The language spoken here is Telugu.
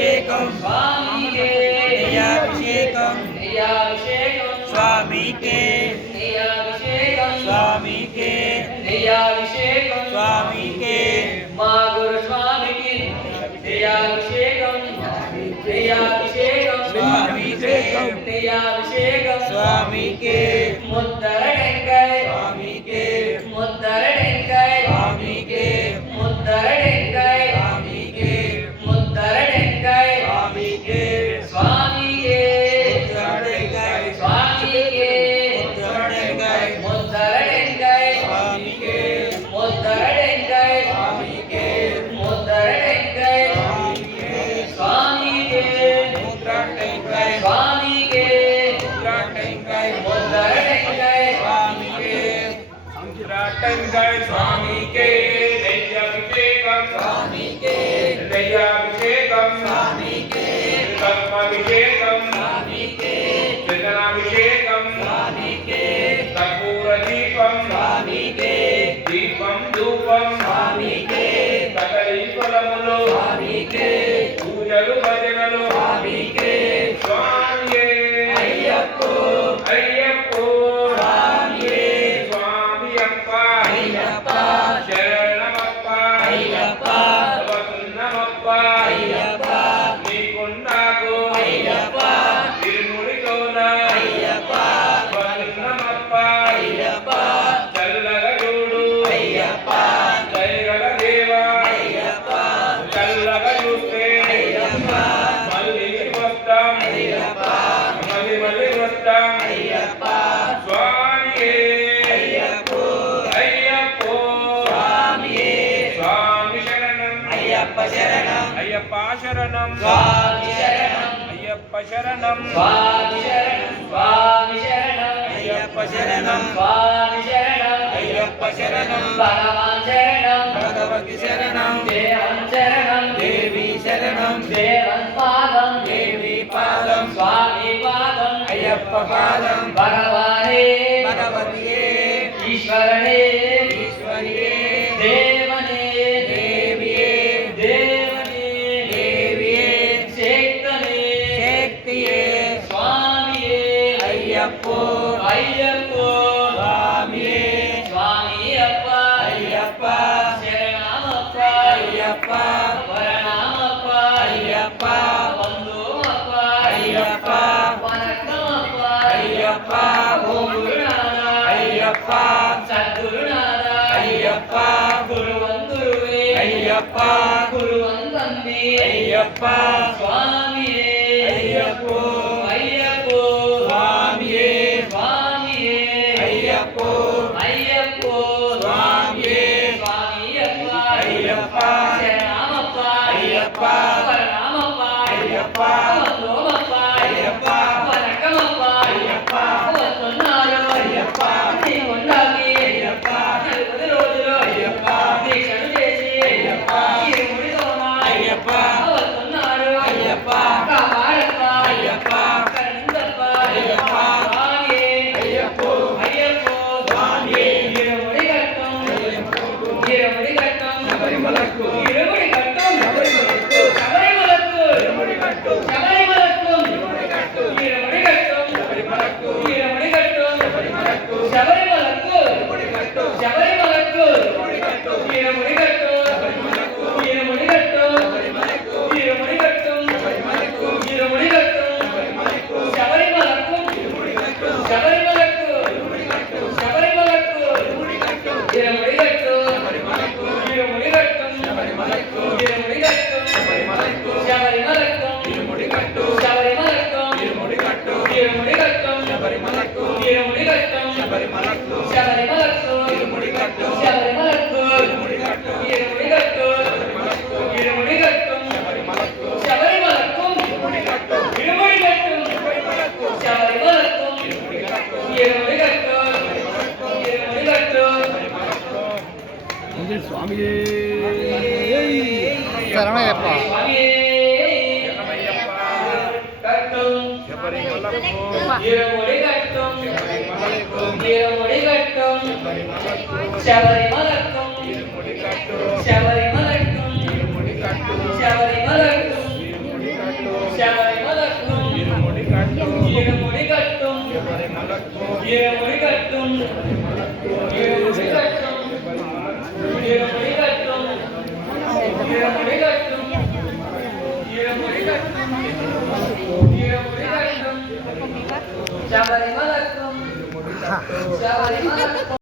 నెయ్యాభిషేకం స్వామికే నెయ్యాభిషేకం నెయ్యాభిషేకం స్వామికే నెయ్యాభిషేకం స్వామికే నెయ్యాభిషేకం స్వామికే మా గురు స్వామికి నెయ్యాభిషేకం నెయ్యాభిషేకం స్వామికే నెయ్యాభిషేకం స్వామికే ముద్దర టెంకాయ స్వామికే ముద్దర టెంకాయ స్వామికే ముద్దర టెంకాయ స్వామికే ముద్దర టెంకాయ స్వామికే స్వామికే ఉత్తరటెంకాయ స్వామికే ఉత్తరటెంకాయ ముద్దర టెంకాయ స్వామికే ముద్దర టెంకాయ స్వామికే ముద్దర టెంకాయ స్వామికే స్వామికే ఉత్తరటెంకాయ స్వామికే ఉత్తరటెంకాయ ముద్దర టెంకాయ స్వామికే ఉత్తరటెంకాయ స్వామికే నెయ్యాభిషేకం స్వామికే నెయ్యాభిషేకం స్వామికే కర్మాభిషేకం స్వామికే చందనాభిషేకం స్వామికే కర్పూర దీపం స్వామికే దీపం ధూపం స్వామికే సకలి ఫలములు స్వామికే పూజలు భజనలు స్వామికే స్వామియే అయ్యప్పో అయ్యప్పో స్వామియే స్వామియప్ప అయ్యప్ప శరణమప్ప అయ్యప్ప వసున్నమప్ప అయ్యప్ప నీకున్నాకు అయ్యప్ప ఇరుముడితోన అయ్యప్ప వసున్నమప్ప అయ్యప్ప చల్లగా చూడు అయ్యప్ప దయగల దేవా అయ్యప్ప చల్లగా చూస్తే అయ్యప్ప మళ్ళీ వస్తాం అయ్యప్ప మళ్ళీ వస్తాం అయ్యప్ప స్వామియే అయ్యప్పో అయ్యప్పో స్వామియే స్వామి శరణం అయ్యప్ప శరణం అయ్యప్ప శరణం స్వామి శరణం అయ్యప్ప శరణం స్వామి శరణం స్వామి శరణం అయ్యప్ప శరణం స్వామి శరణం అయ్యప్ప శరణం భగవాన్ శరణం భగవతి శరణం దేవం శరణం దేవి శరణం దేవం పాదం దేవి పాదం స్వామి పాదం అయ్యప్ప పాదం భగవానే భగవతియే ఈశ్వరనే ఈశ్వరియే దేవనే దేవియే దేవనే దేవియే శక్తనే శక్తియే స్వామియే అయ్యప్పో అయ్యప్పో స్వామియే స్వామి అప్ప అయ్యప్ప శరణమప్ప అయ్యప్ప వరణమప్ప అయ్యప్ప బంధుమప్ప అయ్యప్ప వనక్కమప్ప అయ్యప్ప ఓం గురునాథ అయ్యప్ప సద్గురునాథ అయ్యప్ప గురువందురువే అయ్యప్ప గురువందంది అయ్యప్ప స్వామియే అయ్యప్పో అయ్యప్పో స్వామియే స్వామియే అయ్యప్పో అయ్యప్పో స్వామియే స్వామియప్ప అయ్యప్ప శరణమప్ప అయ్యప్ప వరణమప్ప అయ్యప్ప బంధుమప్ప అయ్యప్ప వనక్కమప్ప అయ్యప్ప వస్తున్నారు అయ్యప్ప నీ ఉండాలి అయ్యప్ప 40 రోజులు అయ్యప్ప దీక్షలు చేసి అయ్యప్ప ఈ ముడితోన అయ్యప్ప వస్తున్నారు అయ్యప్ప కాపాడప్ప అయ్యప్ప కరుణించప్ప అయ్యప్ప స్వామియే అయ్యప్పో అయ్యప్పో స్వామియే ఇరుముడి ఘట్టం ఇరుముడి ఘట్టం శబరిమలకు ఇరుముడి ఘట్టం శబరిమలకు శబరిమలకు ఇరుముడి కట్టు శబరిమలకు ఇరుముడి కట్టు ఇరుముడి ఘట్టం శబరిమలకు ఇరుముడి ఘట్టం శబరిమలకు శబరిమలకు ఇరుముడి కట్టు శబరిమలకు ఇరుముడి కట్టు ఇరుముడి ఘట్టం శబరిమలకు ఇరుముడి ఘట్టం శబరిమలకు ఇరుముడి ఘట్టం శబరిమలకు ఇరుముడి ఘట్టం శబరిమలకు శబరిమలకు ఇరుముడి కట్టు శబరిమలకు ఇరుముడి కట్టు శబరిమలకు ఇరుముడి కట్టు ఇరుముడి ఘట్టం శబరిమలకు ఇరుముడి ఘట్టం శబరిమలకు ఇరుముడి ఘట్టం శబరిమలకు శబరిమలకు ఇరుముడి కట్టు శబరిమలకు ఇరుముడి కట్టు ఇరుముడి ఘట్టం శబరిమలకు ఇరుముడి ఘట్టం శబరిమలకు శబరిమలకు ఇరుముడి కట్టు శబరిమలకు ఇరుముడి కట్టు ఇరుముడి ఘట్టం శబరిమలకు ఇరుముడి ఘట్టం శబరిమలకు శబరిమలకు ఇరుముడి కట్టు ఇరుముడి ఘట్టం శబరిమలకు శబరిమలకు ఇరుముడి కట్టు ఇరుముడి ఘట్టం ఇరుముడి ఘట్టం స్వామియే శరణయ్యప్ప స్వామియే ఘట్టం ఇరుముడి ఘట్టం ఇరుముడి ఘట్టం శబరిమలకు శబరిమలకు శబరిమలకు இருமுடி கட்டும் இருமுடி கட்டும் இருமுடி கட்டும் இருமுடி கட்டும் இருமுடி கட்டும் இருமுடி கட்டும் சபரிமலக்கும் சபரிமலக்கும்